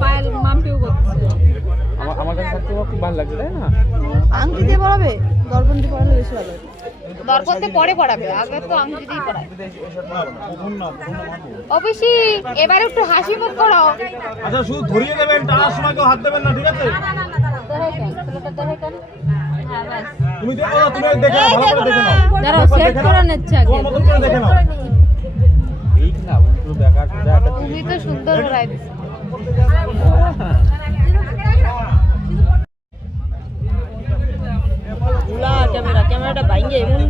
পায়ের মাম্পিও করছে। আমার কাছে থাকতে খুব ভালো লাগছে, তাই না? আংটি দিয়ে পড়াবে, দর্পণ দিয়ে পড়ালে বেশি ভালো। দরপণ দিয়ে পরে পড়াবে, আগে তো আংটি দিয়েই পড়ায়। অবশ্যই এবারে একটু হাসি মুখ করো। আচ্ছা শুধু ধরিয়ে দেবেন, টানার সময় কেউ হাত দেবেন না, ঠিক আছে? তুমি দেখো না, তুমি দেখে নাও, ভালো করে দেখে নাও। দাঁড়াও, সেট করে নিচ্ছে আগে। ওর মতন করে দেখে নাও। এই না পুরো বেকার তুমি তো সুন্দর পড়াই দিছো। ক্যামেরাটা ভাঙে এমন